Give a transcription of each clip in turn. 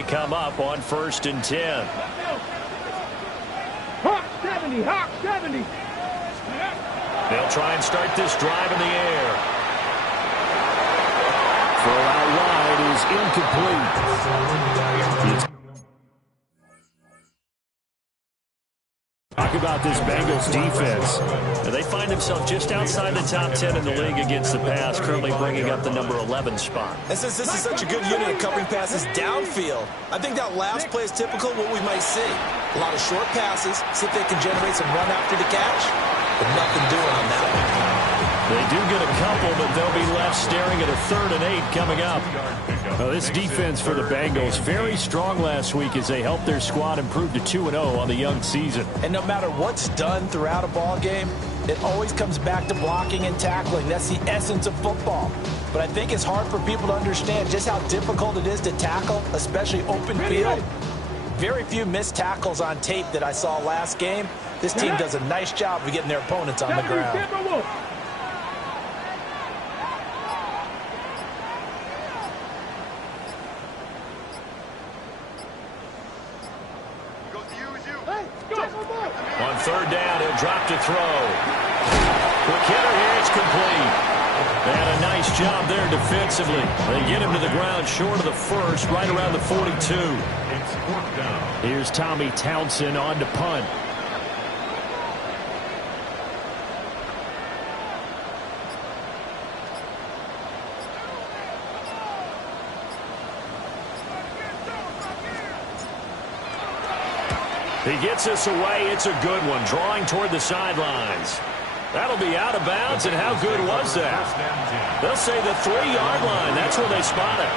they come up on 1st and 10. Hawk 70, Hawk 70. They'll try and start this drive in the air. Throw out wide is incomplete. Talk about this Bengals defense. Now, they find themselves just outside the top 10 in the league against the pass, currently bringing up the number 11 spot. And since this is such a good unit of covering passes downfield, I think that last play is typical of what we might see. A lot of short passes, see if they can generate some run after the catch, but nothing doing on that one. They do get a couple, but they'll be left staring at a 3rd and 8 coming up. Well, this defense for the Bengals, very strong last week as they helped their squad improve to 2-0 on the young season. And no matter what's done throughout a ball game, it always comes back to blocking and tackling. That's the essence of football. But I think it's hard for people to understand just how difficult it is to tackle, especially open field. Very few missed tackles on tape that I saw last game. This team does a nice job of getting their opponents on the ground. On 3rd down, he'll drop to throw. Quick hitter here, it's complete. And a nice job there defensively. They get him to the ground short of the 1st, right around the 42. Here's Tommy Townsend on to punt. He gets this away. It's a good one, drawing toward the sidelines. That'll be out of bounds, and how good was that? They'll say the 3-yard line. That's where they spot it.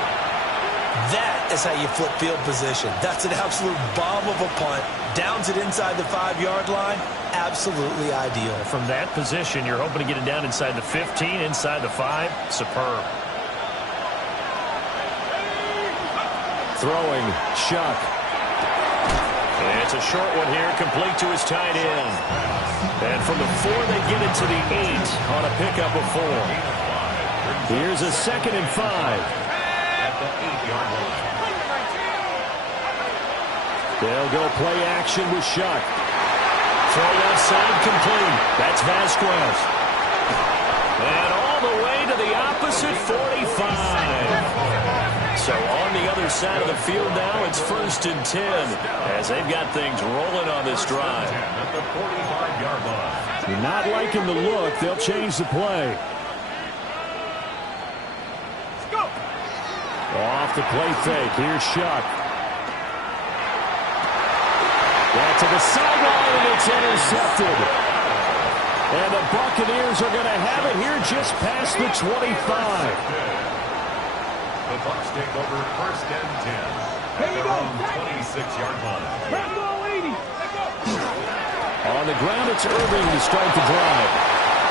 That is how you flip field position. That's an absolute bomb of a punt. Downs it inside the 5-yard line. Absolutely ideal. From that position, you're hoping to get it down inside the 15, inside the 5. Superb. Throwing, Chuck. It's a short one here, complete to his tight end. And from the 4, they get it to the 8 on a pickup of 4. Here's a 2nd and 5. At the 8-yard line. They'll go play action with Shuck. Throw left side complete. That's Vasquez. And all the way to the opposite 45. So on the other side of the field now, it's 1st and 10 as they've got things rolling on this drive. At the 45-yard line. You're not liking the look. They'll change the play. Let's go. Off the play fake. Here's Shuck. Back to the sideline, and it's intercepted. And the Buccaneers are going to have it here just past the 25. The Bucs take over 1st and 10 at their own 26-yard line. Let's go, 80. Let's go. On the ground, it's Irving to start the drive.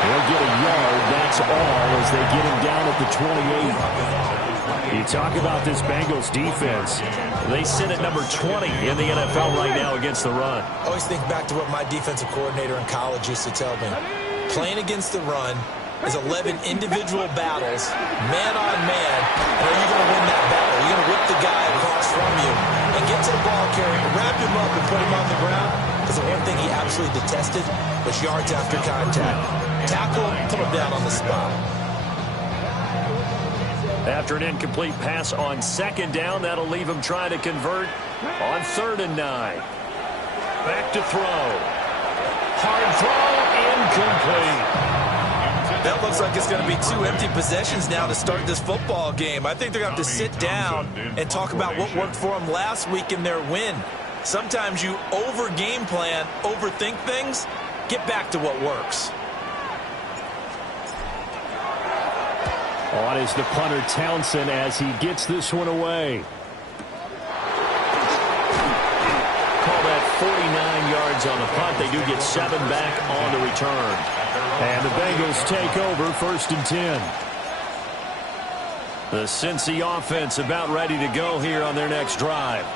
He'll get a yard, that's all, as they get him down at the 28. You talk about this Bengals defense. They sit at number 20 in the NFL right now against the run. I always think back to what my defensive coordinator in college used to tell me. Playing against the run is 11 individual battles, man on man. And are you going to win that battle? Are you going to whip the guy across from you and get to the ball carrier, wrap him up, and put him on the ground? Because the one thing he absolutely detested was yards after contact. Tackle, put him down on the spot. After an incomplete pass on 2nd down, that'll leave him trying to convert on 3rd and 9. Back to throw. Hard throw, incomplete. That looks like it's going to be 2 empty possessions now to start this football game. I think they're going to have to sit down and talk about what worked for them last week in their win. Sometimes you over-game plan, overthink things. Get back to what works. On is the punter Townsend as he gets this one away. Call that 49 yards on the punt. They do get 7 back on the return. And the Bengals take over 1st and 10. The Cincy offense about ready to go here on their next drive.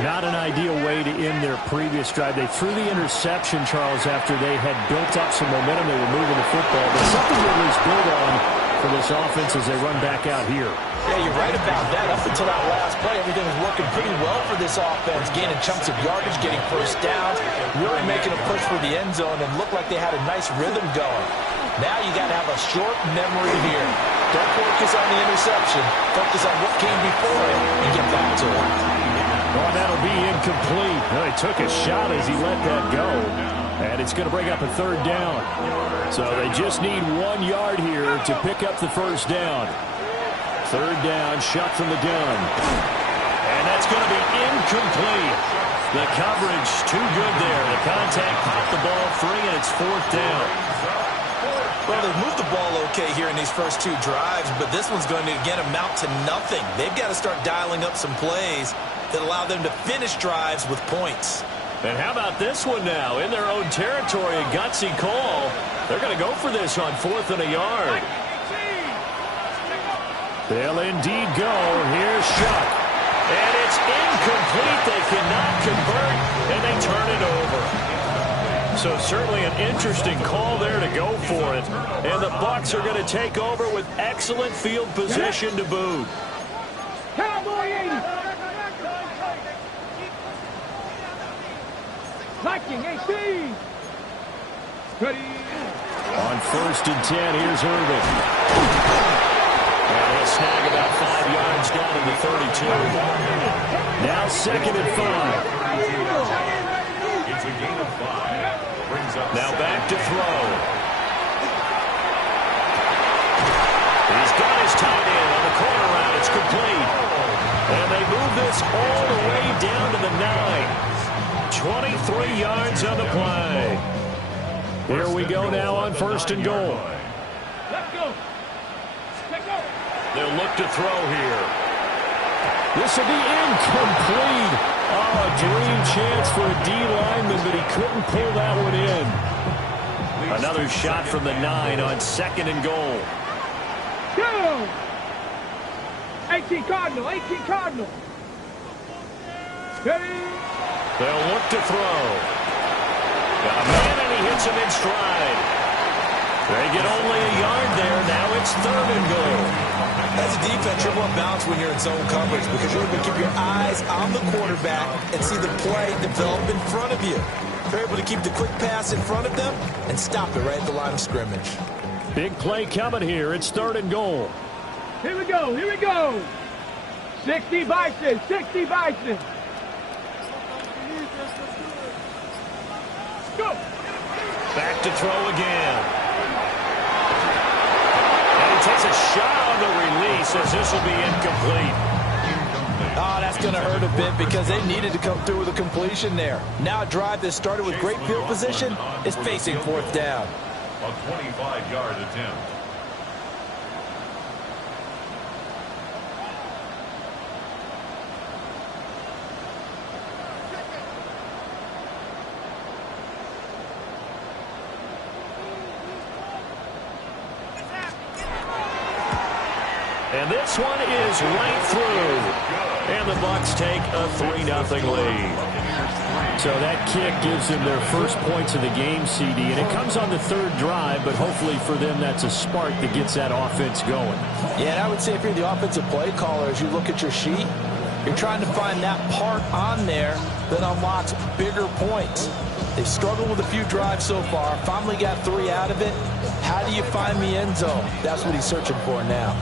Not an ideal way to end their previous drive. They threw the interception, Charles, after they had built up some momentum. They were moving the football. But something that was built on for this offense as they run back out here. Yeah, you're right about that. Up until that last play, everything was working pretty well for this offense, gaining chunks of yardage, getting first downs, really making a push for the end zone, and looked like they had a nice rhythm going. Now you got to have a short memory here. Don't focus on the interception. Focus on what came before it and get back to it. Oh, that'll be incomplete. Well, he took a shot as he let that go. And it's going to bring up a third down. So they just need 1 yard here to pick up the first down. Third down, shot from the gun. And that's going to be incomplete. The coverage too good there. The contact popped the ball free, and it's fourth down. Well, they've moved the ball okay here in these first 2 drives, but this one's going to, again, amount to nothing. They've got to start dialing up some plays that allow them to finish drives with points. And how about this one now? In their own territory, a gutsy call. They're going to go for this on 4th and a yard. They'll indeed go. Here's Shuck. And it's incomplete. They cannot convert, and they turn it over. So certainly an interesting call there to go for it. And the Bucs are going to take over with excellent field position to boot. Cowboy 80. Viking 18. Ready. On 1st and 10, here's Irvin. And he'll snag about 5 yards down to the 32. Now 2nd and 5. It's a gain of 5. Brings up Now back to throw. He's got his tight end on the corner route. It's complete. And they move this all the way down to the 9. 23 yards on the play. Here we go now on 1st and goal. Let's go. Let's go. They'll look to throw here. This will be incomplete. Oh, a dream chance for a D lineman, but he couldn't pull that one in. Another shot from the 9 on 2nd and goal. Go. 18 Cardinal. 18 Cardinal. Ready. They'll look to throw. Got a man, and he hits him in stride. They get only a yard there. Now it's 3rd and goal. As a defense, you're more balanced when you're in zone coverage because you're able to keep your eyes on the quarterback and see the play develop in front of you. You're able to keep the quick pass in front of them and stop it right at the line of scrimmage. Big play coming here. It's 3rd and goal. Here we go. Here we go. 60 Bison. 60 Bison. Go. Back to throw again. And he takes a shot on the release as this will be incomplete. Oh, that's going to hurt a bit because they needed to come through with a completion there. Now a drive that started with great field position is facing 4th down. a 25-yard attempt. And this one is right through. And the Bucs take a 3-0 lead. So that kick gives them their first points of the game, CD. And it comes on the 3rd drive, but hopefully for them that's a spark that gets that offense going. Yeah, and I would say if you're the offensive play caller, as you look at your sheet, you're trying to find that part on there that unlocks bigger points. They've struggled with a few drives so far, finally got 3 out of it. How do you find the end zone? That's what he's searching for now.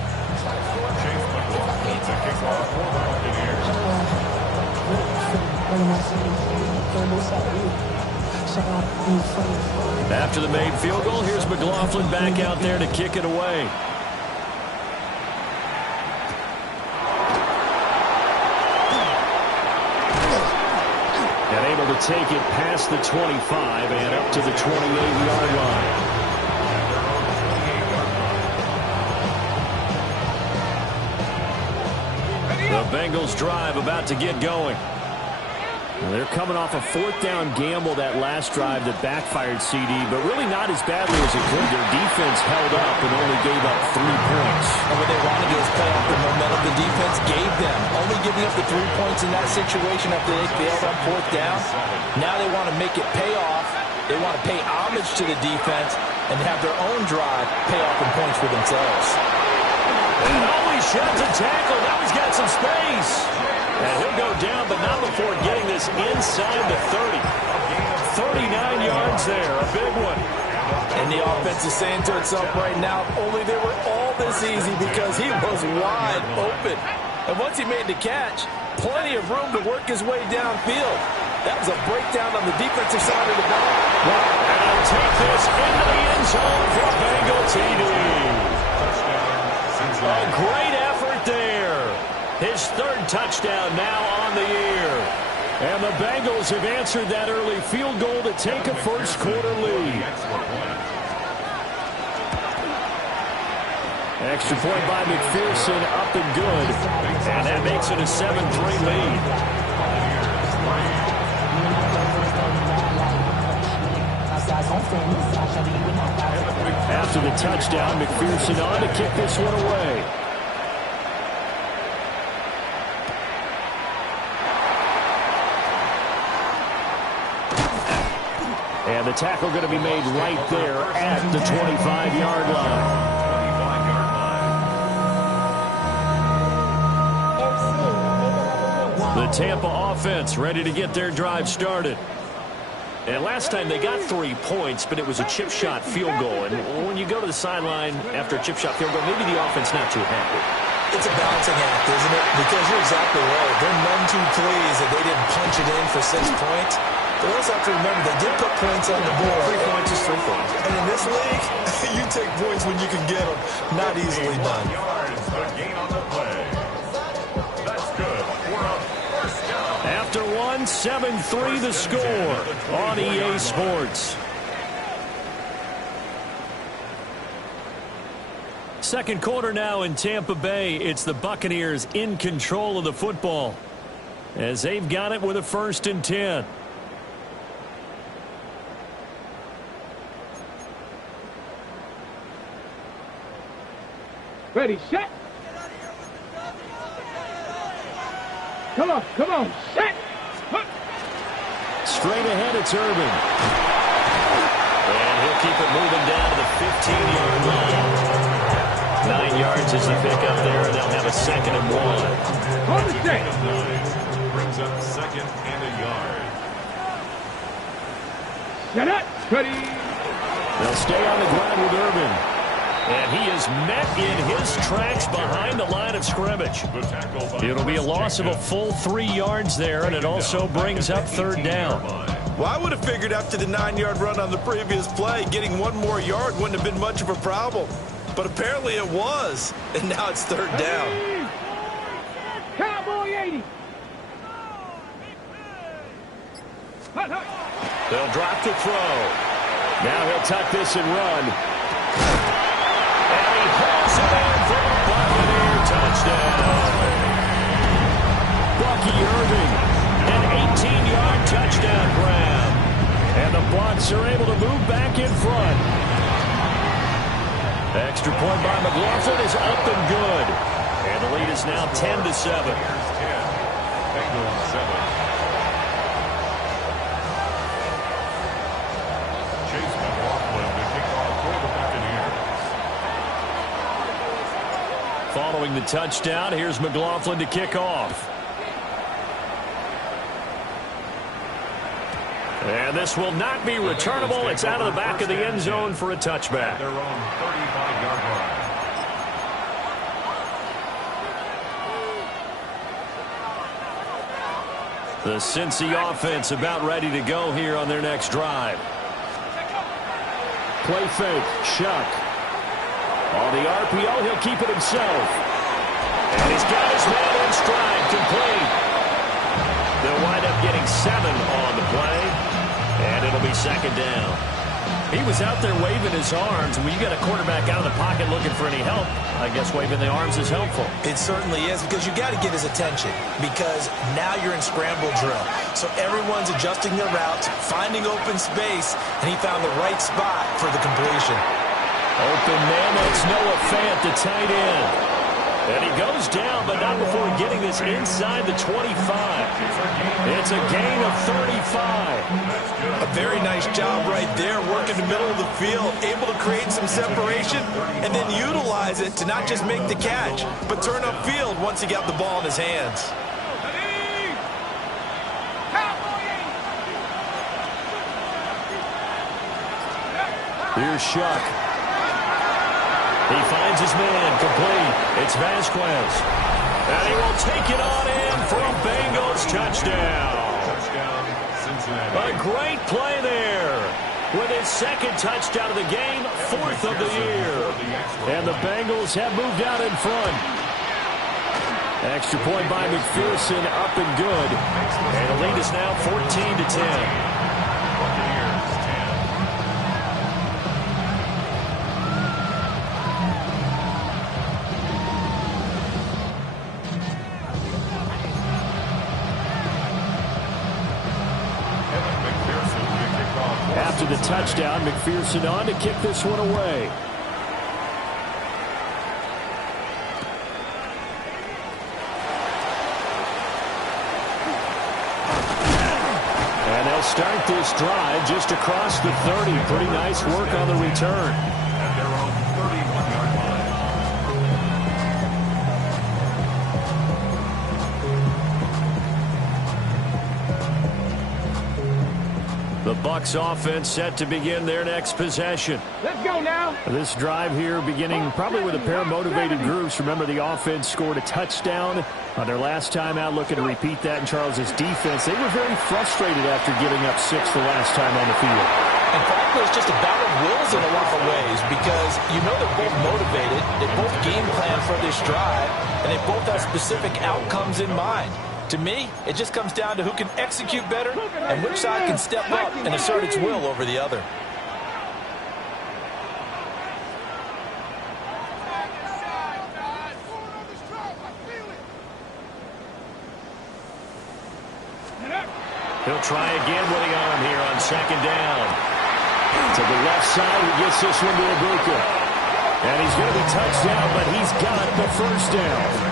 After the made field goal, here's McLaughlin back out there to kick it away. And able to take it past the 25 and up to the 28-yard line. The Bengals drive about to get going. Well, they're coming off a 4th down gamble that last drive that backfired, CD, but really not as badly as it could. Their defense held up and only gave up 3 points. And what they wanted to do is play off the momentum the defense gave them. Only giving up the 3 points in that situation after they failed on 4th down. Now they want to make it pay off. They want to pay homage to the defense and have their own drive pay off in points for themselves. And always shuts a tackle. Now he's got some space. And he'll go down, but not before getting this inside the 30. 39 yards there, a big one. And the offense is saying to itself right now, only they were all this easy because he was wide open. And once he made the catch, plenty of room to work his way downfield. That was a breakdown on the defensive side of the ball. And he'll take this into the end zone for a Bengal TD. A great effort there. His third touchdown now on the year. And the Bengals have answered that early field goal to take a first-quarter lead. Extra point by McPherson, up and good. And that makes it a 7-3 lead. After the touchdown, McPherson on to kick this one away. And the tackle going to be made right there at the 25-yard line. The Tampa offense ready to get their drive started. And last time they got 3 points, but it was a chip shot field goal. And when you go to the sideline after a chip shot field goal, maybe the offense not too happy. It's a balancing act, isn't it? Because you're exactly right. They're none too pleased that they didn't punch it in for 6 points. But we also have to remember they did put points on the board. 3 points is 3 points. And in this league, you take points when you can get them. Not easily done. Gain on the play. That's good. We're up first down. After 7-3 the score on EA Sports. Second quarter now in Tampa Bay. It's the Buccaneers in control of the football as they've got it with a 1st and 10. Ready, set. Come on, set. Straight ahead, it's Irvin. And he'll keep it moving down to the 15-yard line. 9 yards is the pickup there, and they'll have a 2nd and 1. On the set. Brings up 2nd and a yard. Set up. Ready. They'll stay on the ground with Irvin. And he is met in his tracks behind the line of scrimmage. It'll be a loss of a full 3 yards there, and it also brings up 3rd down. Well, I would have figured after the 9-yard run on the previous play, getting 1 more yard wouldn't have been much of a problem. But apparently it was, and now it's 3rd down. Cowboy 80. They'll drop to throw. Now he'll tuck this and run. And he pulls it in for a Buccaneer touchdown. Bucky Irving, an 18-yard touchdown grab. And the Bucs are able to move back in front. Extra point by McLaughlin is up and good. And the lead is now 10-7. Here's 10. Bengals 7. Chase McLaughlin to kick off for the Buccaneers. Following the touchdown, here's McLaughlin to kick off. And this will not be returnable. It's out of the back of the end zone for a touchback. Their own 35-yard line. The Cincy offense about ready to go here on their next drive. Play fake, Shuck. On the RPO, he'll keep it himself. And he's got his man in stride, complete. They'll wind up getting 7 on the play, and it'll be 2nd down. He was out there waving his arms. When you got a quarterback out of the pocket looking for any help, I guess waving the arms is helpful. It certainly is, because you got to get his attention, because now you're in scramble drill. So everyone's adjusting their routes, finding open space, and he found the right spot for the completion. Open man, that's Noah Fant, the tight end. And he goes down, but not before getting this inside the 25. It's a gain of 35. A very nice job right there, working the middle of the field, able to create some separation, and then utilize it to not just make the catch, but turn upfield once he got the ball in his hands. Here's Shuck. He finds his man, complete. It's Vasquez. And he will take it on in for a Bengals touchdown. A great play there. With his second touchdown of the game, 4th of the year. And the Bengals have moved out in front. Extra point by McPherson, up and good. And the lead is now 14-10. After the touchdown, McPherson on to kick this one away. And they'll start this drive just across the 30. Pretty nice work on the return. At their own 31-yard line. The Bucs offense set to begin their next possession. Let's go now. This drive here beginning probably with a pair of motivated groups. Remember, the offense scored a touchdown on their last time out, looking to repeat that in Charles's defense. They were very frustrated after giving up 6 the last time on the field. And frankly, it's just a battle of wills in a lot of ways because you know they're both motivated, they both game plan for this drive, and they both have specific outcomes in mind. To me, it just comes down to who can execute better and which side can step up and assert its will over the other. He'll try again with the arm here on second down. To the left side, he gets this one to Ibuka. And he's going to be touched down, but he's got the first down.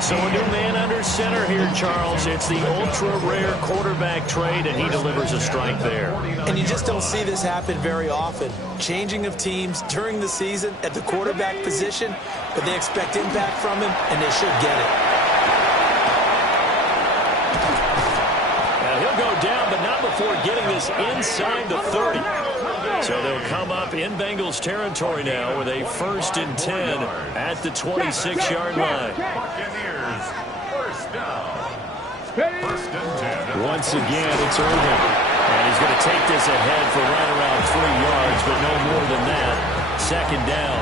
So a new man under center here, Charles. It's the ultra-rare quarterback trade, and he delivers a strike there. And you just don't see this happen very often. Changing of teams during the season at the quarterback position, but they expect impact from him, and they should get it. Now he'll go down, but not before getting this inside the 30. So they'll come up in Bengals territory now with a 1st and 10 at the 26-yard line. Buccaneers, first down. 1st and 10. Once again, it's Irvin. And he's going to take this ahead for right around 3 yards, but no more than that. 2nd down.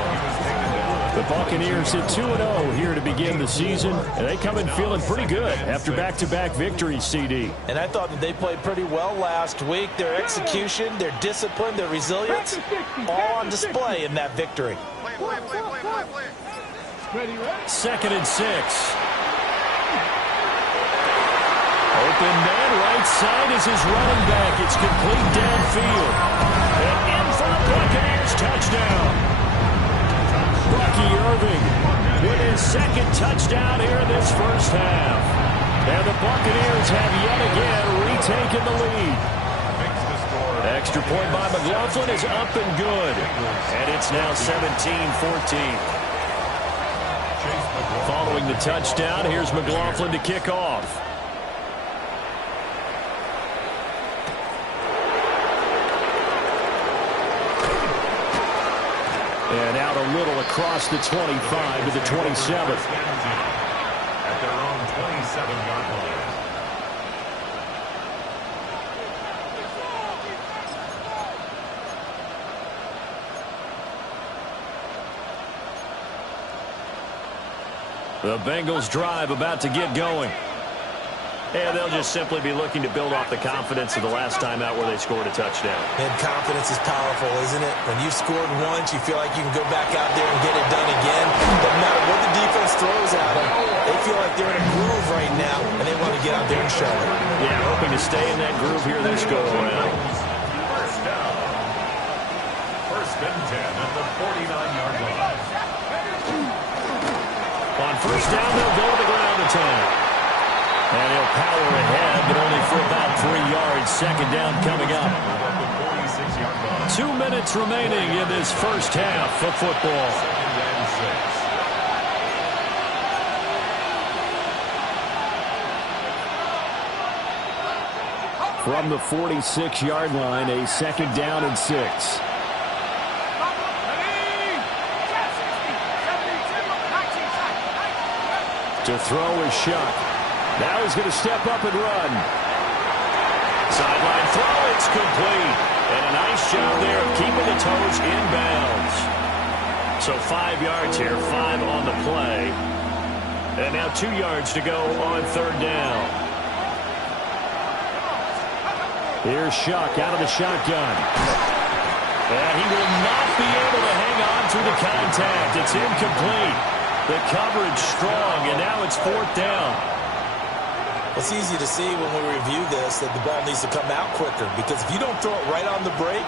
The Buccaneers at 2-0 here to begin the season, and they come in feeling pretty good after back-to-back victories, CD. And I thought that they played pretty well last week. Their execution, their discipline, their resilience, all on display in that victory. 2nd and 6. Open man, right side is his running back. It's complete downfield. And in for the Buccaneers touchdown. Bucky Irving with his 2nd touchdown here in this first half. And the Buccaneers have yet again retaken the lead. Extra point by McLaughlin is up and good. And it's now 17-14. Following the touchdown, here's McLaughlin to kick off. And out a little across the 25 to the 27. At their own 27-yard line. The Bengals drive about to get going. And they'll just simply be looking to build off the confidence of the last time out where they scored a touchdown. And confidence is powerful, isn't it? When you've scored once, you feel like you can go back out there and get it done again. Doesn't matter what the defense throws at them. They feel like they're in a groove right now, and they want to get out there and show it. Yeah, hoping to stay in that groove here this go-around. First down. 1st and 10 at the 49-yard line. On first down, they'll go to the ground attack. And he'll power ahead, but yards. Second down coming up. 2 minutes remaining in this first half of football. From the 46-yard line, a second down and 6. To throw is Shuck. Now he's going to step up and run. Sideline throw, it's complete. And a nice job there of keeping the toes inbounds. So 5 yards here, 5 on the play. And now 2 yards to go on third down. Here's Shuck out of the shotgun. And he will not be able to hang on through the contact. It's incomplete. The coverage strong, and now it's fourth down. It's easy to see when we review this that the ball needs to come out quicker, because if you don't throw it right on the break,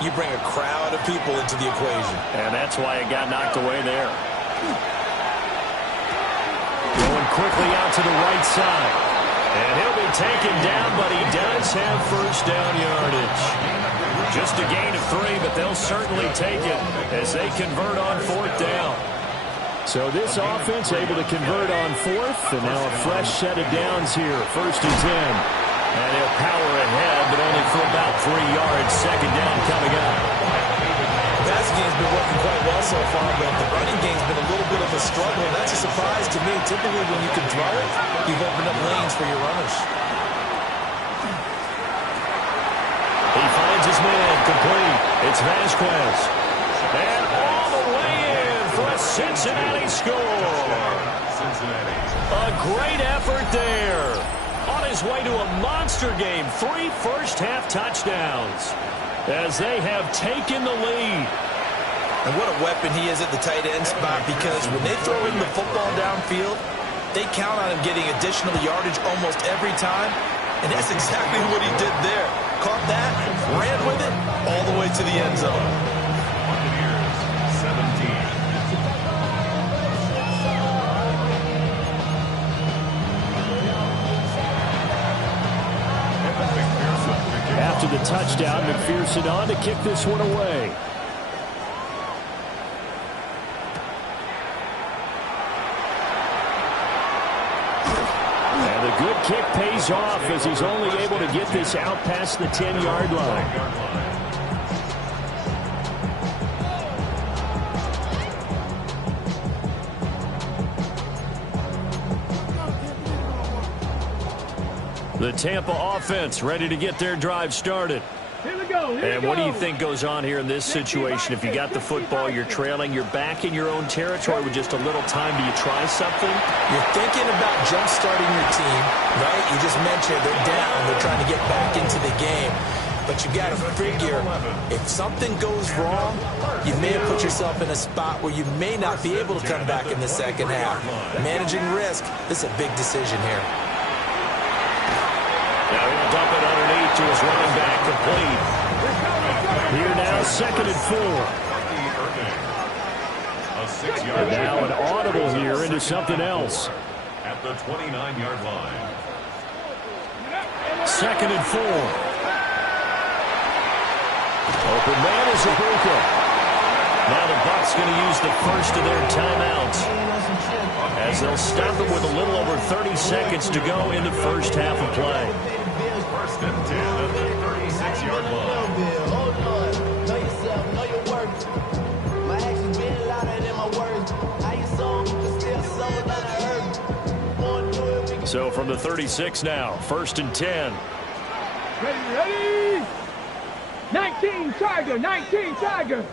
you bring a crowd of people into the equation. And that's why it got knocked away there. Going quickly out to the right side. And he'll be taken down, but he does have first down yardage. Just a gain of 3, but they'll certainly take it as they convert on fourth down. So this offense able to convert on fourth, and now a fresh set of downs here, first and 10. And he'll power ahead, but only for about 3 yards. Second down coming up. The passing game's been working quite well so far, but the running game's been a little bit of a struggle, and that's a surprise to me. Typically, when you can throw it, you've opened up lanes for your runners. He finds his man, complete. It's Vasquez. And all the way in for a Cincinnati score. A great effort there. On his way to a monster game, 3 first-half touchdowns as they have taken the lead. And what a weapon he is at the tight end spot, because when they throw in the football downfield, they count on him getting additional yardage almost every time. And that's exactly what he did there. Caught that, ran with it, all the way to the end zone. After the touchdown, McPherson on to kick this one away. And the good kick pays off as he's only able to get this out past the 10-yard line. The Tampa offense ready to get their drive started. Here we go. And what do you think goes on here in this situation? If you got the football, you're trailing, you're back in your own territory with just a little time. Do you try something? You're thinking about jump-starting your team, right? You just mentioned they're down. They're trying to get back into the game. But you got to figure, if something goes wrong, you may have put yourself in a spot where you may not be able to come back in the second half. Managing risk, this is a big decision here. Now he'll dump it underneath to his running back, complete. Here now, 2nd and 4. And now an audible here into something else. At the 29-yard line. 2nd and 4. Open man is Ibuka. Now the Bucs going to use the first of their timeouts, as they'll stop it with a little over 30 seconds to go in the first half of play. 1st and 10 at the 36-yard line. So from the 36 now, 1st and 10. Ready. 19 Tiger, 19 Tiger.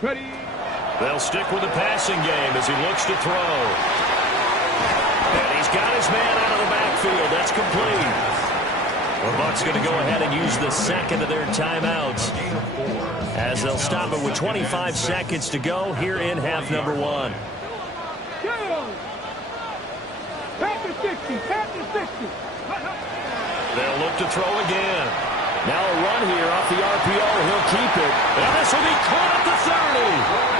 Ready. They'll stick with the passing game as he looks to throw. And he's got his man out of the backfield. That's complete. The Bucs going to go ahead and use the second of their timeouts, as they'll stop it with 25 seconds to go here in half number 1. Panther 60, Panther 60. They'll look to throw again. Now a run here off the RPO. He'll keep it. And this will be caught at the 30.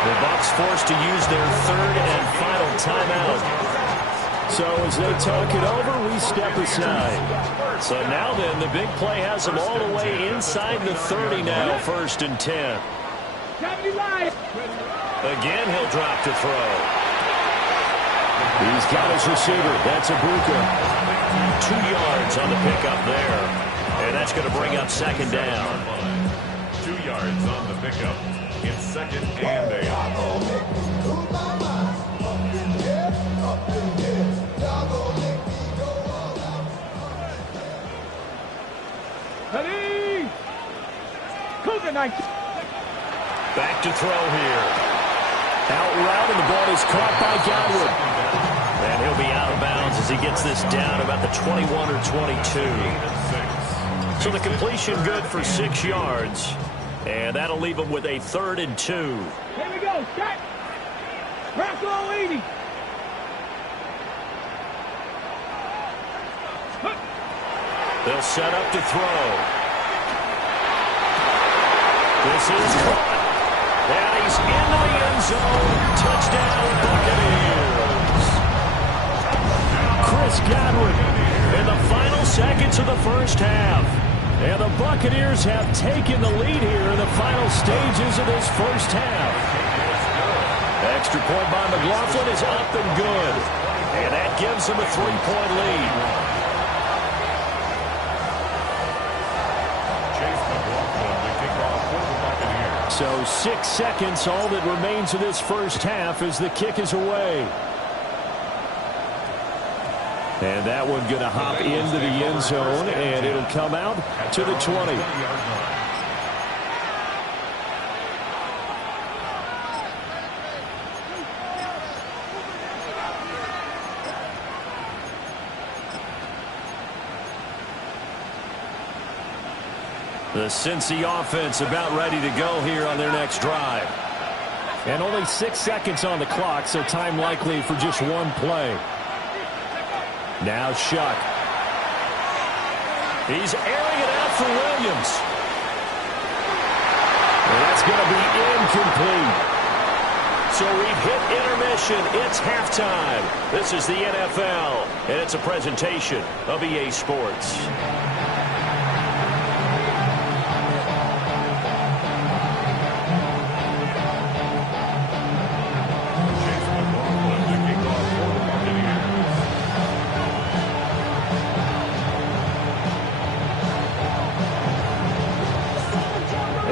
The Bucs forced to use their third and final timeout. So as they talk it over, we step aside. So now then, the big play has them all the way inside the 30 now, 1st and 10. Again, he'll drop to throw. He's got his receiver. That's Ibuka. 2 yards on the pickup there. And that's going to bring up 2nd down. 2 yards on the pickup. It's 2nd and 8. Ready? Cougar 19. Back to throw here. Out route, and the ball is caught by Godwin. And he'll be out of bounds as he gets this down about the 21 or 22. So the completion good for 6 yards. And that'll leave him with a 3rd and 2. Here we go. Set. Bronco 80. They'll set up to throw. This is caught. And he's into the end zone. Touchdown, Buccaneers. Chris Godwin in the final seconds of the first half. And the Buccaneers have taken the lead here in the final stages of this first half. Extra point by McLaughlin is up and good. And that gives them a 3-point lead. So 6 seconds, all that remains of this first half as the kick is away. And that one going to hop into the end zone, and it'll come out to the 20. The Cincy offense about ready to go here on their next drive. And only 6 seconds on the clock, so time likely for just one play. Now Shuck. He's airing it out for Williams. And that's going to be incomplete. So we've hit intermission. It's halftime. This is the NFL, and it's a presentation of EA Sports.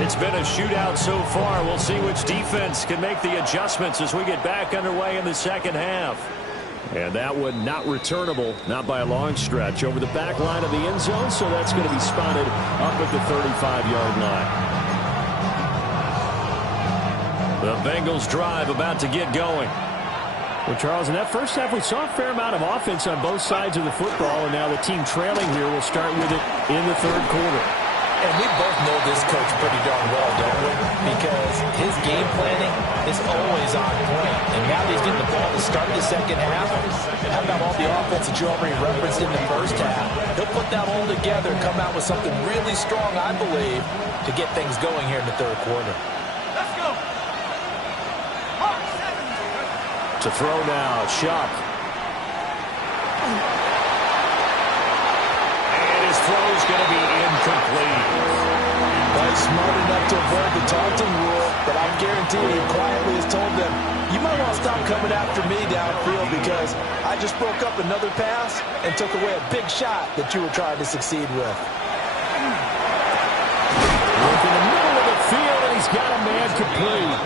It's been a shootout so far. We'll see which defense can make the adjustments as we get back underway in the second half. And that one not returnable, not by a long stretch, over the back line of the end zone, so that's going to be spotted up at the 35-yard line. The Bengals drive about to get going. Well, Charles, in that first half, we saw a fair amount of offense on both sides of the football, and now the team trailing here will start with it in the third quarter. And we both know this coach pretty darn well, don't we? Because his game planning is always on point. And now that he's getting the ball to start the second half, how about all the offense that you already referenced in the first half? He'll put that all together and come out with something really strong, I believe, to get things going here in the third quarter. Let's go. To throw now, Shuck. Throw's going to be incomplete. But smart enough to avoid the taunting rule, but I guarantee he quietly has told them, you might want to stop coming after me downfield because I just broke up another pass and took away a big shot that you were trying to succeed with. Look in the middle of the field, and he's got a man complete.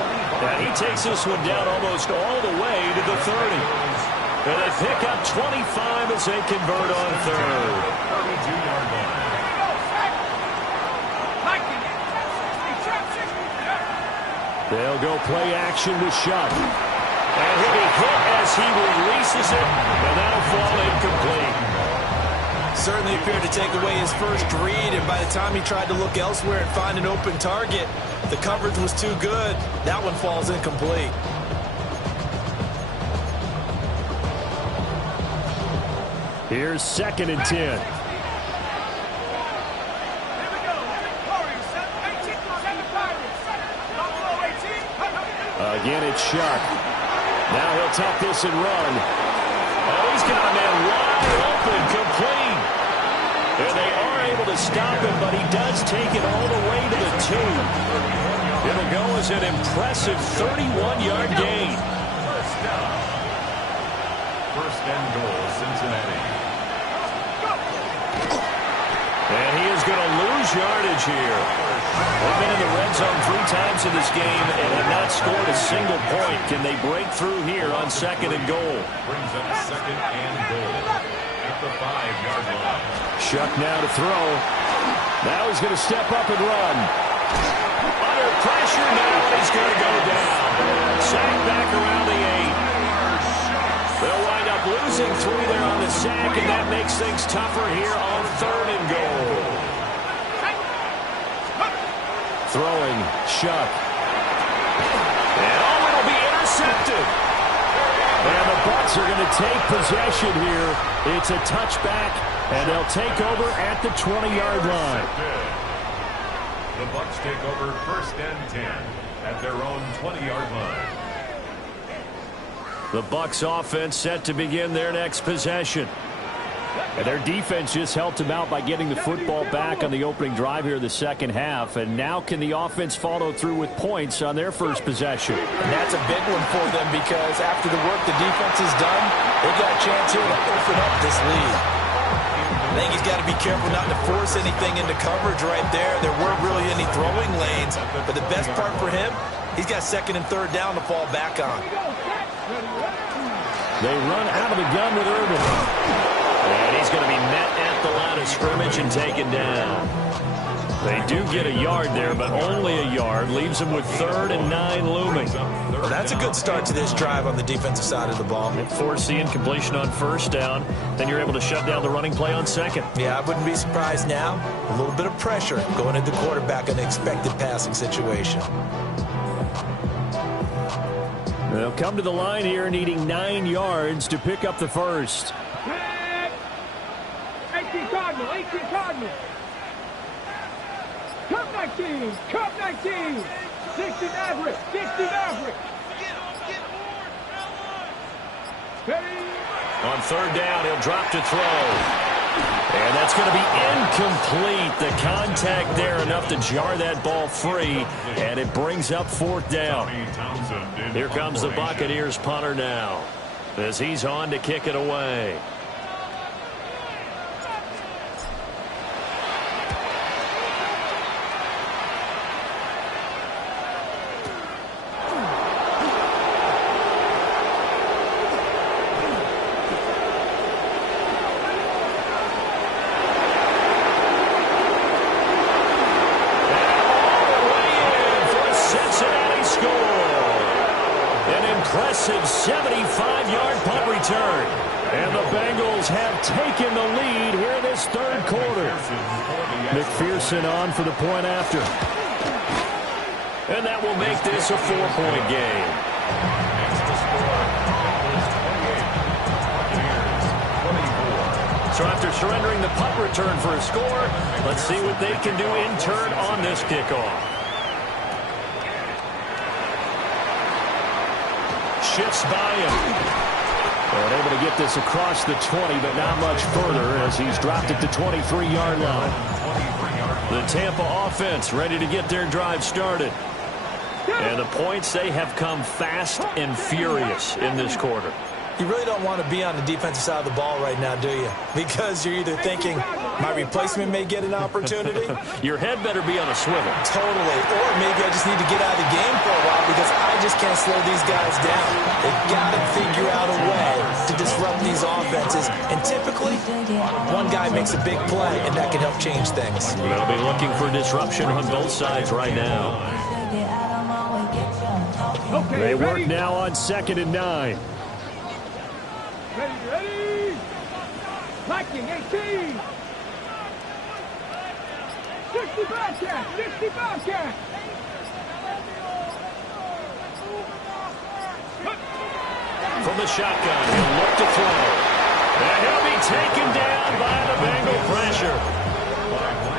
And he takes this one down almost all the way to the 30. And they pick up 25 as they convert on third. 32-yard line. They'll go play action with Shuck. And he'll be hit as he releases it, and that'll fall incomplete. Certainly appeared to take away his first read, and by the time he tried to look elsewhere and find an open target, the coverage was too good. That one falls incomplete. Here's 2nd and 10. Again, it's Shuck. Now he'll tuck this and run. Oh, he's got a man wide open, complete. And they are able to stop him, but he does take it all the way to the 2. It'll go as an impressive 31-yard gain. First down. First and goal, Cincinnati. And he is going to lose yardage here. They've been in the red zone 3 times in this game and have not scored a single point. Can they break through here on second and goal? Brings up second and goal at the 5-yard line. Shuck now to throw. Now he's going to step up and run. Under pressure now, and he's going to go down. Sack back around the 8. They'll wind up losing 3 there on the sack, and that makes things tougher here on third and goal. Throwing, Shuck. And oh, it'll be intercepted. And the Bucs are going to take possession here. It's a touchback, and they'll take over at the 20-yard line. The Bucs take over first and 10 at their own 20-yard line. The Bucs offense set to begin their next possession. And their defense just helped them out by getting the football back on the opening drive here in the second half. And now can the offense follow through with points on their first possession? And that's a big one for them because after the work the defense has done, they got a chance here to open up this lead. I think he's got to be careful not to force anything into coverage right there. There weren't really any throwing lanes. But the best part for him, he's got second and third down to fall back on. They run out of the gun with Urban. And he's going to be met at the line of scrimmage and taken down. They do get a yard there, but only a yard. Leaves them with 3rd and 9 looming. Well, that's a good start to this drive on the defensive side of the ball. Force the incompletion on first down. Then you're able to shut down the running play on second. Yeah, I wouldn't be surprised now. A little bit of pressure going into the quarterback in an expected passing situation. They'll come to the line here needing 9 yards to pick up the first. 18 Cardinal, 18 Cardinal. Cup 19, Cup 19. 60 Maverick, 60 Maverick. On third down, he'll drop to throw. And that's going to be incomplete. The contact there enough to jar that ball free, and it brings up 4th down. Here comes the Buccaneers punter now as he's on to kick it away. Impressive 75-yard punt return. And the Bengals have taken the lead here in this third quarter. McPherson on for the point after. And that will make this a 4-point game. So after surrendering the punt return for a score, let's see what they can do in turn on this kickoff. Shifts by him. And able to get this across the 20, but not much further as he's dropped it to 23-yard line. The Tampa offense ready to get their drive started. And the points, they have come fast and furious in this quarter. You really don't want to be on the defensive side of the ball right now, do you? Because you're either thinking, my replacement may get an opportunity. Your head better be on a swivel. Totally. Or maybe I just need to get out of the game for a while because I just can't slow these guys down. They've got to figure out a way to disrupt these offenses. And typically, one guy makes a big play, and that can help change things. They'll be looking for disruption on both sides right now. They work now on 2nd and 9. Ready. Viking 18. 60 Bobcat, 60 Bobcat. From the shotgun, he'll look to throw. And he'll be taken down by the Bengal pressure.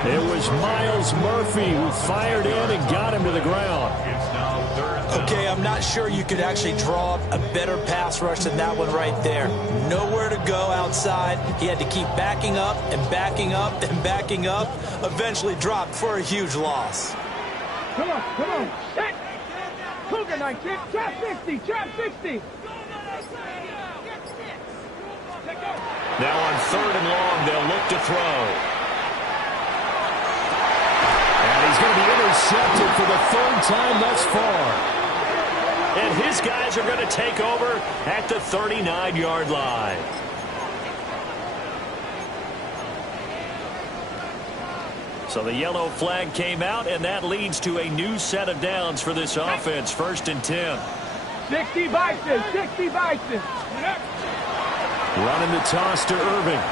It was Miles Murphy who fired in and got him to the ground. Okay, I'm not sure you could actually draw up a better pass rush than that one right there. Nowhere to go outside. He had to keep backing up and backing up and backing up. Eventually dropped for a huge loss. Come on. Set. Cougar 19. Trap 60. Trap 60. Now on 3rd and long, they'll look to throw. And he's going to be intercepted for the 3rd time thus far. And his guys are going to take over at the 39-yard line. So the yellow flag came out, and that leads to a new set of downs for this offense. 1st and 10. 60 Bison. 60 Bison. Running the toss to Irving.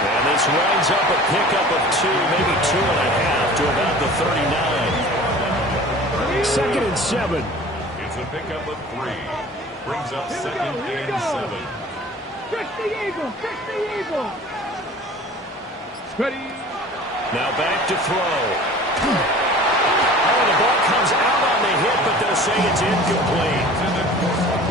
And this winds up a pickup of 2, maybe 2.5 to about the 39. 2nd and 7. It's a pickup of 3. Brings up 2nd and 7. 60 Eagles. 60 Eagles. Ready. Now back to throw. Oh, the ball comes out on the hit, but they'll say it's incomplete.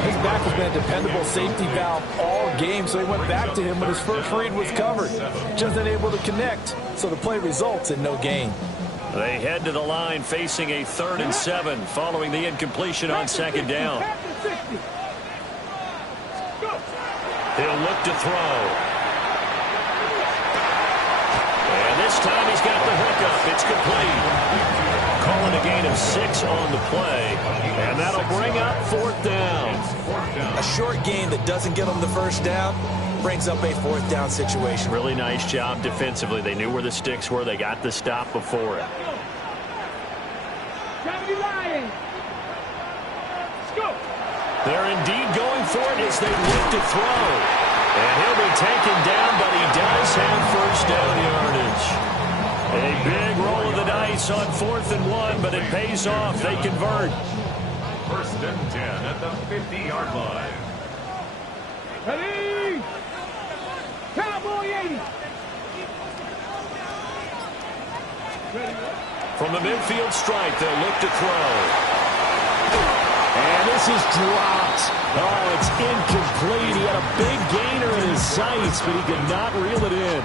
His back has been a dependable safety valve all game, so he went back to him when his first read was covered. Just unable to connect, so the play results in no gain. They head to the line facing a 3rd and 7 following the incompletion on 2nd down. He'll look to throw. And this time he's got the hookup. It's complete. Calling a gain of 6 on the play. And that'll bring up 4th down. A short gain that doesn't get them the 1st down brings up a 4th down situation. Really nice job defensively. They knew where the sticks were. They got the stop before it. They're indeed going for it as they look to throw. And he'll be taken down, but he does have 1st down yardage. A big roll of the dice on 4th and 1, but it pays off. They convert. 1st and 10 at the 50-yard line. Ready. Cowboy 80. From the midfield stripe, they'll look to throw. And this is dropped. Oh, it's incomplete. He had a big gainer in his sights, but he could not reel it in.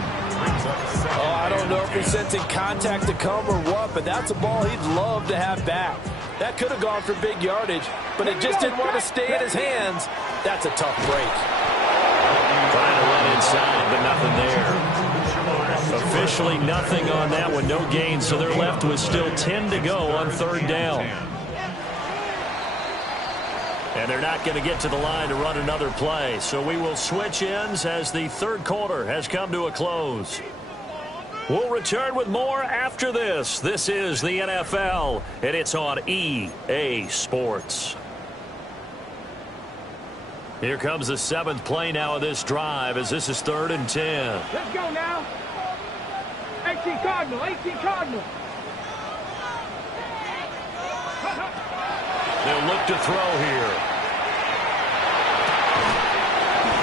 Oh, I don't know if he's sensing contact to come or what, but that's a ball he'd love to have back. That could have gone for big yardage, but it just didn't want to stay in his hands. That's a tough break. Trying to run inside, but nothing there. Officially nothing on that one, no gain, so they're left with still 10 to go on 3rd down. And they're not going to get to the line to run another play, so we will switch ends as the 3rd quarter has come to a close. We'll return with more after this. This is the NFL, and it's on EA Sports. Here comes the 7th play now of this drive as this is 3rd and 10. Let's go now. 18 Cardinal. 18 Cardinal. They'll look to throw here.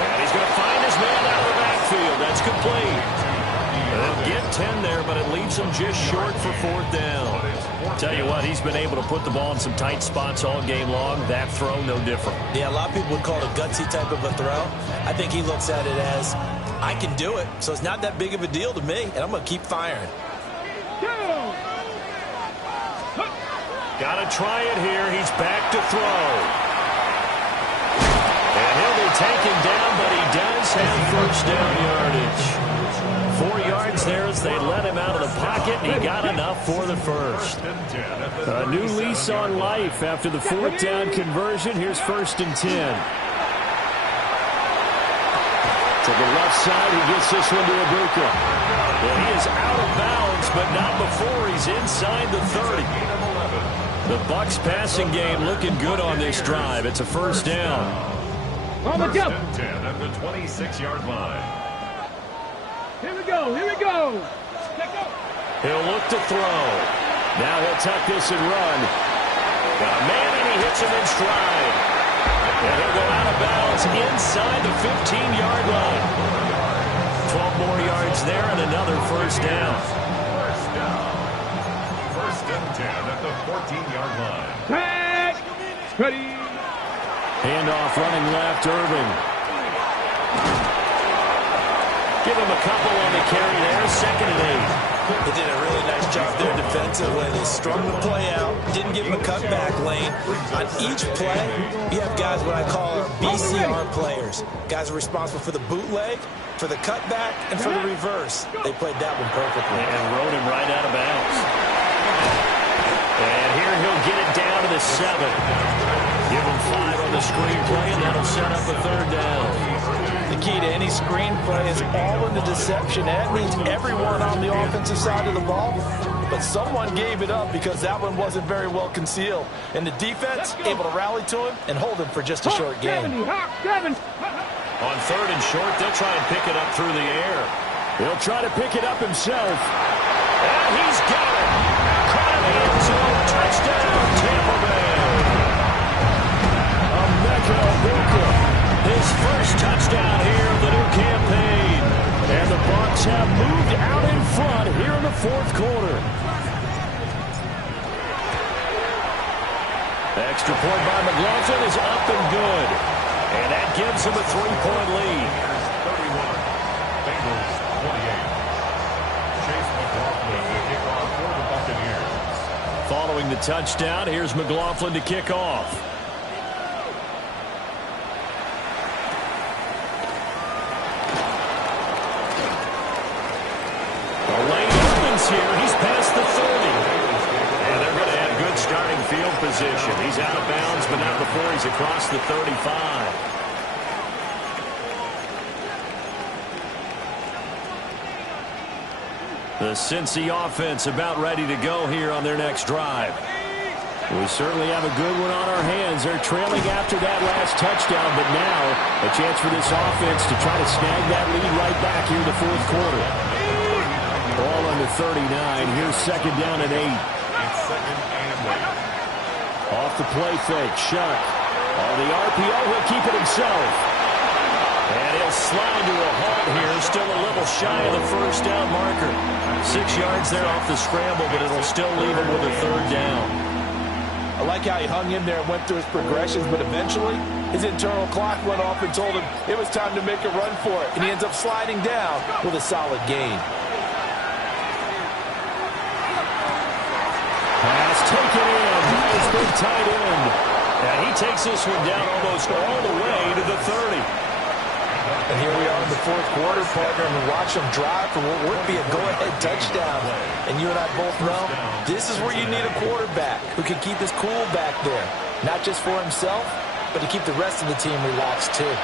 And he's going to find his man out of the backfield. That's complete. They'll get 10 there, but it leaves him just short for 4th down. Tell you what, he's been able to put the ball in some tight spots all game long. That throw, no different. Yeah, a lot of people would call it a gutsy type of a throw. I think he looks at it as, I can do it, so it's not that big of a deal to me, and I'm going to keep firing. Got to try it here. He's back to throw. And he'll be taken down, but he does have 1st down yardage. 4 yards there as they let him out of the pocket, and he got enough for the 1st. A new lease on life after the 4th down conversion. Here's 1st and 10. To the left side, he gets this one to Ibuka. Well, he is out of bounds, but not before he's inside the 30. The Bucs passing game looking good on this drive. It's a 1st down. On the jump. 10 at the 26-yard line. Here we go. Here we go. He'll look to throw. Now he'll tuck this and run. Got a man, and he hits him in stride. And he'll go out of bounds inside the 15-yard line. 12 more yards there and another first down. First down. First and 10 at the 14-yard line. Tag. Ready. Handoff running left, Irving. Give him a couple on the carry there, 2nd and 8. They did a really nice job there defensively. They strung the play out, didn't give him a cutback lane. On each play, you have guys what I call our BCR players. Guys are responsible for the bootleg, for the cutback, and for the reverse. They played that one perfectly. And rode him right out of bounds. And here he'll get it down to the 7. Give him 5 on the screenplay, and that'll set up a 3rd down. The key to any screenplay is all in the deception. That means everyone on the offensive side of the ball, but someone gave it up because that one wasn't very well concealed. And the defense able to rally to him and hold him for just a short game. On 3rd and short, they'll try and pick it up through the air. He'll try to pick it up himself. And he's got it. Caught in the end zone. Touchdown, Tampa Bay. Emeka his first touchdown here of the new campaign. And the Bucs have moved out in front here in the 4th quarter. Extra point by McLaughlin is up and good. And that gives him a 3-point lead. 31. Bengals 28. Chase McLaughlin to kick off for the Buccaneers. Following the touchdown, here's McLaughlin to kick off. Here. He's past the 30. And they're going to have good starting field position. He's out of bounds, but not before he's across the 35. The Cincy offense about ready to go here on their next drive. We certainly have a good one on our hands. They're trailing after that last touchdown, but now a chance for this offense to try to snag that lead right back here in the 4th quarter. Ball under 39. Here's 2nd down and 8. It's 2nd and 8. Off the play fake. Shuck. On the RPO, he'll keep it himself. And he'll slide to a halt here. Still a little shy of the first down marker. 6 yards there off the scramble, but it'll still leave him with a 3rd down. I like how he hung in there and went through his progressions, but eventually his internal clock went off and told him it was time to make a run for it. And he ends up sliding down with a solid gain. Pass taken in. Nice big tight end. And he takes this one down almost all the way to the 30. And here we are in the 4th quarter, partner, and we watch him drive for what would be a go-ahead touchdown. And you and I both know this is where you need a quarterback who can keep his cool back there. Not just for himself, but to keep the rest of the team relaxed too.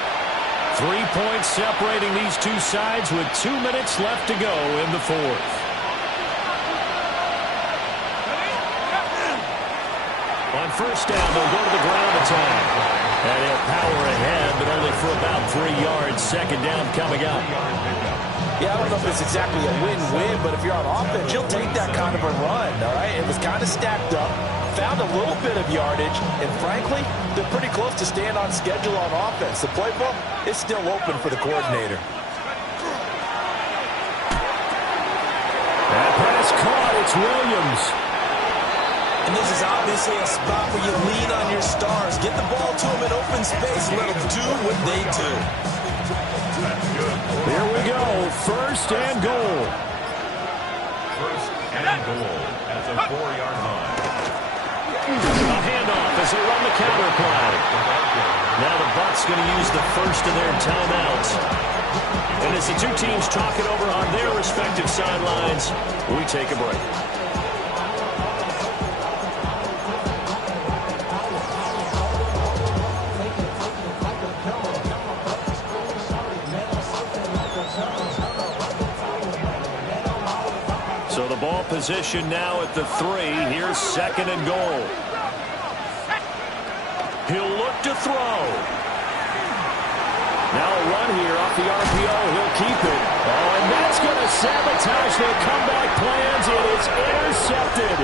3 points separating these two sides with 2 minutes left to go in the 4th. On first down, they'll go to the ground attack. And he'll power ahead, but only for about 3 yards. 2nd down coming up. Yeah, I don't know if it's exactly a win-win, but if you're on offense, you'll take that kind of a run, all right? It was kind of stacked up, found a little bit of yardage, and frankly, they're pretty close to staying on schedule on offense. The playbook is still open for the coordinator. That pass caught. It's Williams. And this is obviously a spot where you lean on your stars. Get the ball to them in open space. Let them do what they do. Here we go. 1st and goal. 1st and goal at the 4-yard line. A handoff as they run the counter play. Now the Bucs going to use the first of their timeouts. And as the two teams talk it over on their respective sidelines, we take a break. So the ball position now at the 3. Here's 2nd and goal. He'll look to throw. Now a run here off the RPO. He'll keep it. Oh, and that's going to sabotage their comeback plans. It is intercepted.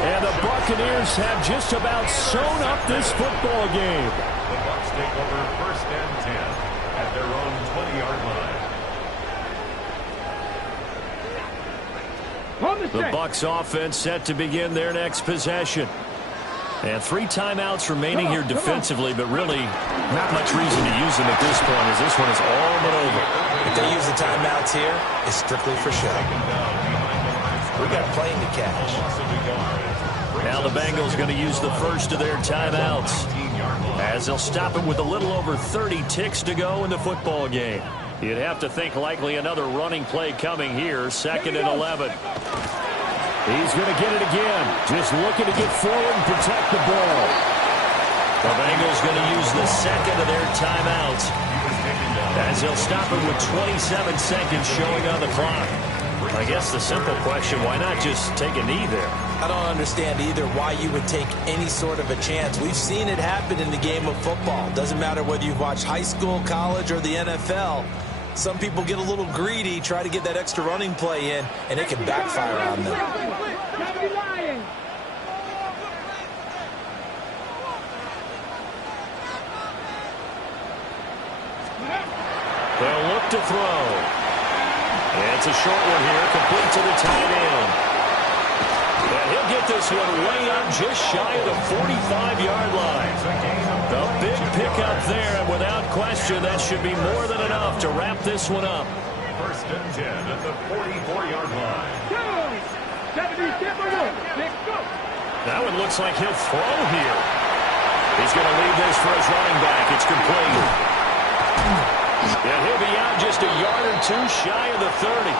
And the Buccaneers have just about sewn up this football game. The Bucs take over 1st and 10 at their own 20-yard line. The Bucs offense set to begin their next possession. And 3 timeouts remaining here defensively, but really not much reason to use them at this point, as this one is all but over. If they use the timeouts here, it's strictly for show. We got a plane to catch. Now the Bengals going to use the first of their timeouts, as they'll stop it with a little over 30 ticks to go in the football game. You'd have to think likely another running play coming here, 2nd and 11. He's going to get it again. Just looking to get forward and protect the ball. The Bengals going to use the second of their timeouts, as they'll stop it with 27 seconds showing on the clock. I guess the simple question, why not just take a knee there? I don't understand either why you would take any sort of a chance. We've seen it happen in the game of football. Doesn't matter whether you've watched high school, college, or the NFL. Some people get a little greedy, try to get that extra running play in, and it can backfire on them. They'll look to throw. It's a short one here, complete to the tight end. And he'll get this one way up just shy of the 45-yard line. The big pickup there, and without question, that should be more than enough to wrap this one up. 1st and 10 at the 44-yard line. Now it looks like he'll throw here. He's going to leave this for his running back. It's complete. And he'll be out just a yard or 2 shy of the 30.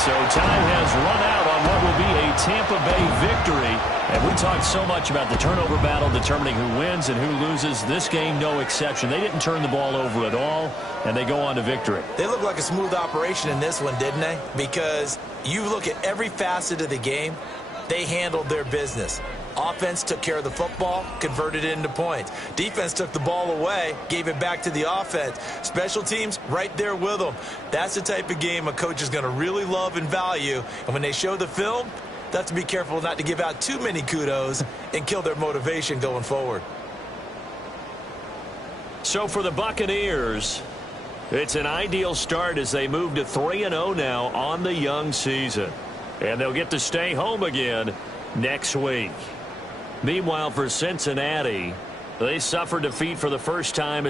So time has run out on what will be a Tampa Bay victory. And we talked so much about the turnover battle determining who wins and who loses. This game, no exception. They didn't turn the ball over at all, and they go on to victory. They look like a smooth operation in this one, didn't they? Because you look at every facet of the game, they handled their business. Offense took care of the football, converted it into points. Defense took the ball away, gave it back to the offense. Special teams, right there with them. That's the type of game a coach is going to really love and value. And when they show the film, they have to be careful not to give out too many kudos and kill their motivation going forward. So for the Buccaneers, it's an ideal start as they move to 3-0 now on the young season. And they'll get to stay home again next week. Meanwhile, for Cincinnati, they suffered defeat for the first time